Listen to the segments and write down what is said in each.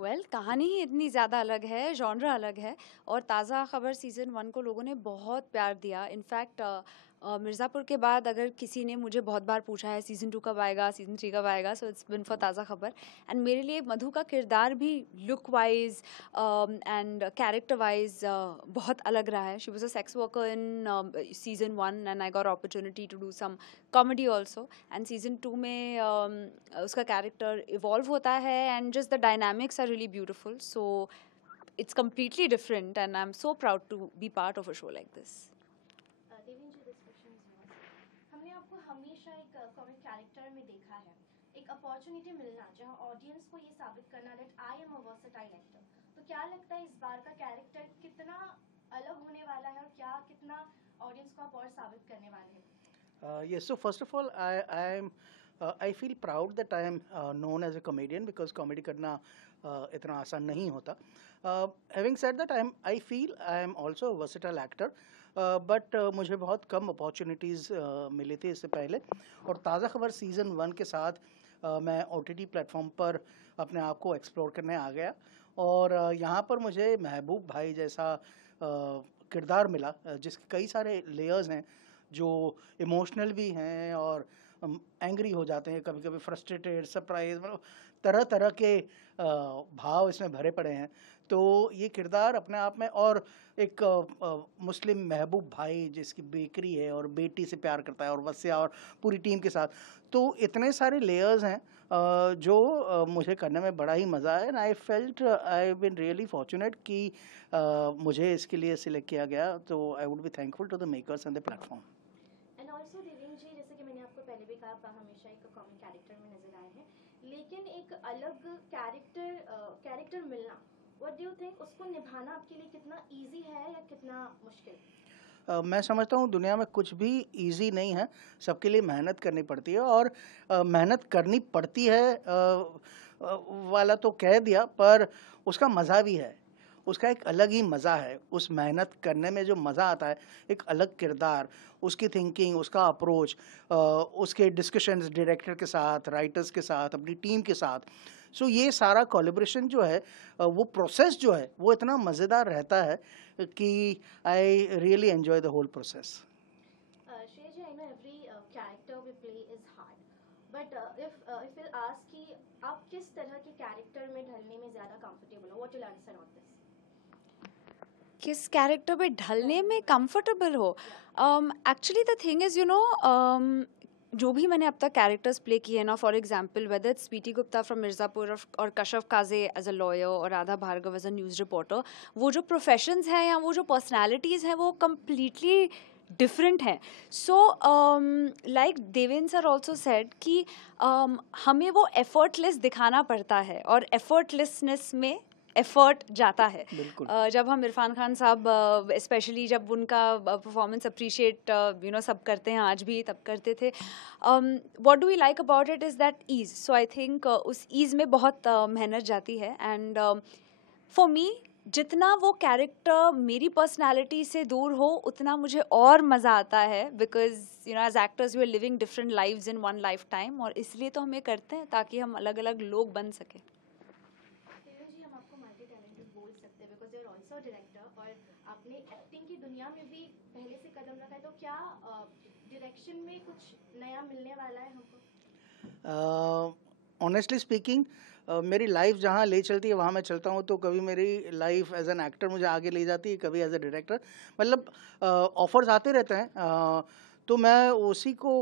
कहानी ही इतनी ज़्यादा अलग है, जॉनरा अलग है और ताज़ा खबर सीज़न 1 को लोगों ने बहुत प्यार दिया। इनफैक्ट मिर्ज़ापुर के बाद अगर किसी ने मुझे बहुत बार पूछा है सीज़न 2 कब आएगा, सीज़न 3 कब आएगा, सो इट्स बिन फॉर ताज़ा खबर। एंड मेरे लिए मधु का किरदार भी look wise and character wise बहुत अलग रहा है। She was a sex worker in season 1 and I got opportunity to do some comedy also. And season 2 में उसका कैरेक्टर इवॉल्व होता है and just the dynamics are really beautiful, so it's completely different and I'm so proud to be part of a show like this. Deven ji, this question is yours. हमने आपको हमेशा एक comic character में देखा है। एक अपॉर्चुनिटी मिलना जहां ऑडियंस को ये साबित करना that I am a versatile actor, तो क्या लगता है इस बार का कैरेक्टर कितना अलग होने वाला है और क्या कितना ऑडियंस को आप और साबित करने वाले हैं? Yes, so first of all, I feel proud that I am known as a comedian because comedy करना इतना आसान नहीं होता. Having said that, I feel I am also a versatile actor. But मुझे बहुत कम अपॉर्चुनिटीज़ मिली थी इससे पहले, और ताज़ा खबर सीज़न 1 के साथ मैं OTT प्लेटफॉर्म पर अपने आप को एक्सप्लोर करने आ गया, और यहाँ पर मुझे महबूब भाई जैसा किरदार मिला जिसके कई सारे लेयर्स हैं, जो इमोशनल भी हैं और एंग्री हो जाते हैं, कभी कभी फ्रस्ट्रेटेड, सरप्राइज, मतलब तरह तरह के भाव इसमें भरे पड़े हैं. तो ये किरदार अपने आप में, और एक मुस्लिम महबूब भाई जिसकी बेकरी है और बेटी से प्यार करता है, और वस्या और पूरी टीम के साथ, तो इतने सारे लेयर्स हैं जो मुझे करने में बड़ा ही मज़ा आया. And I felt I been really fortunate कि मुझे इसके लिए सिलेक्ट किया गया. तो I would be thankful to the makers and the platform. And also Deven ji, जैसे कि मैंने आपको पहले भी कहा, आप हमेशा एक कॉमिक कैरेक्टर में नजर आए हैं, लेकिन एक अलग कैरेक्टर मिलना, व्हाट डू यू थिंक, उसको निभाना आपके लिए कितना इजी है या कितना मुश्किल? मैं समझता हूँ दुनिया में कुछ भी इजी नहीं है, सबके लिए मेहनत करनी पड़ती है, और मेहनत करनी पड़ती है वाला तो कह दिया, पर उसका मज़ा भी है. उसका एक अलग ही मज़ा है उस मेहनत करने में, जो मज़ा आता है, एक अलग किरदार, उसकी थिंकिंग, उसका अप्रोच, उसके डिस्कशंस डायरेक्टर के साथ, राइटर्स के साथ, अपनी टीम के साथ. सो ये सारा कोलैबोरेशन जो है, वो प्रोसेस जो है, वो इतना मज़ेदार रहता है कि I really enjoy the whole process. Shreya ji, I know every character we play is hard, but if we'll ask कि आप किस तरह के कैरेक्टर में ढलने में ज़्यादा कंफर्टेबल हो, what you'll answer on this? किस कैरेक्टर पे ढलने में कंफर्टेबल हो? Actually the thing is, you know, जो भी मैंने अब तक कैरेक्टर्स प्ले किए हैं ना, for example whether it's Sweety Gupta from Mirzapur और Kashaf Kaje as a lawyer और Radha Bhargav as a news reporter, वो जो प्रोफेशंस हैं या वो जो पर्सनालिटीज़ हैं वो कम्प्लीटली डिफरेंट है. So like Deven sir also said कि हमें वो एफर्टलेस दिखाना पड़ता है, और एफर्टलेसनेस में एफर्ट जाता है. जब हम इरफान खान साहब स्पेशली जब उनका परफॉर्मेंस अप्रिशिएट सब करते हैं, आज भी तब करते थे. What do we like about it is that ease. So I think उस ईज़ में बहुत मेहनत जाती है. एंड फॉर मी, जितना वो कैरेक्टर मेरी पर्सनालिटी से दूर हो उतना मुझे और मज़ा आता है, because as actors we are living different lives in one lifetime, और इसलिए तो हम ये करते हैं ताकि हम अलग अलग लोग बन सकें. बोल सकते हैं because you are also director और आपने एक्टिंग की दुनिया में भी पहले से कदम रखा है, तो क्या डायरेक्शन में कुछ नया मिलने वाला है हमको? ऑनेस्टली स्पीकिंग, मेरी लाइफ जहाँ ले चलती है वहाँ मैं चलता हूँ. तो कभी मेरी लाइफ एज एन एक्टर मुझे आगे ले जाती है, कभी एज ए डायरेक्टर, मतलब ऑफर्स आते रहते हैं. तो मैं उसी को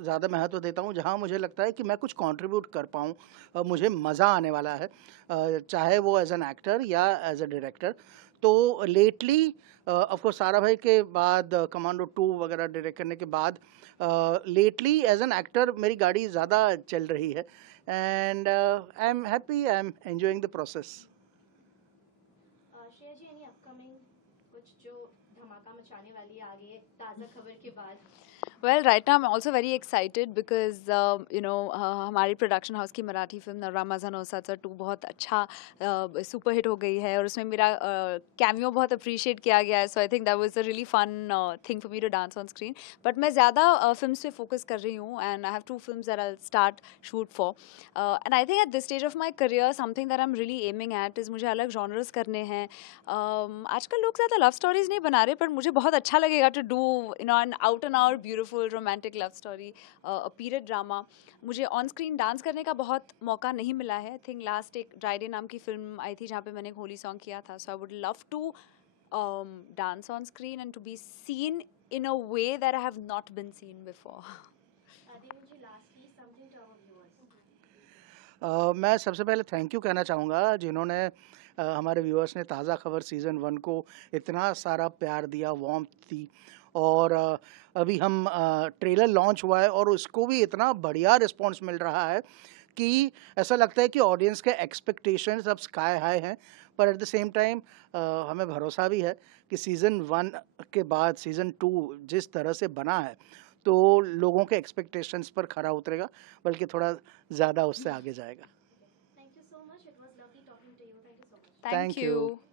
ज़्यादा महत्व देता हूँ जहाँ मुझे लगता है कि मैं कुछ कंट्रीब्यूट कर पाऊँ, मुझे मज़ा आने वाला है, चाहे वो एज एन एक्टर या एज ए डायरेक्टर. तो लेटली ऑफकोर्स सारा भाई के बाद, कमांडो 2 वगैरह डायरेक्ट करने के बाद, लेटली एज एन एक्टर मेरी गाड़ी ज़्यादा चल रही है, and I am happy, I am enjoying the process. Shreya ji, any upcoming कुछ जो धमाका मचाने वाली है आगे ताज़ा खबर के बाद? Well, right now I'm also very excited because हमारी प्रोडक्शन हाउस की मराठी फिल्म नवरामा नौसाचा 2 बहुत अच्छा सुपर हिट हो गई है और उसमें मेरा कैमियो बहुत अप्रिशिएट किया गया है. So I think that was a really fun thing for me to dance on screen. But मैं ज़्यादा फिल्म्स पे फोकस कर रही हूँ and I have 2 films that I start shoot for. And I think at this stage of my career something that I am really aiming at is मुझे अलग genres करने हैं. आजकल लोग ज़्यादा लव स्टोरीज नहीं बना रहे, पर मुझे बहुत अच्छा लगेगा to do an out and out beautiful romantic love story, a period drama. मुझे ऑन स्क्रीन डांस करने का बहुत मौका नहीं मिला है. आई थिंक लास्ट एक ड्राइडे नाम की फिल्म आई थी जहाँ पे मैंने एक होली सॉन्ग किया था. So I would love to dance on screen and to be seen in a way that I have not been seen before. Devendra ji, lastly something to our viewers. मैं सबसे पहले थैंक यू कहना चाहूँगा जिन्होंने हमारे व्यूअर्स ने ताज़ा खबर सीज़न 1 को इतना सारा प्यार दिया, वार्मथ दी. और अभी हम ट्रेलर लॉन्च हुआ है और उसको भी इतना बढ़िया रिस्पांस मिल रहा है कि ऐसा लगता है कि ऑडियंस के एक्सपेक्टेशंस अब स्काई हाई हैं. पर एट द सेम टाइम हमें भरोसा भी है कि सीज़न 1 के बाद सीज़न 2 जिस तरह से बना है तो लोगों के एक्सपेक्टेशंस पर खरा उतरेगा, बल्कि थोड़ा ज़्यादा उससे आगे जाएगा. Thank you so much. It was lovely talking to you. Thank you so much. Thank you.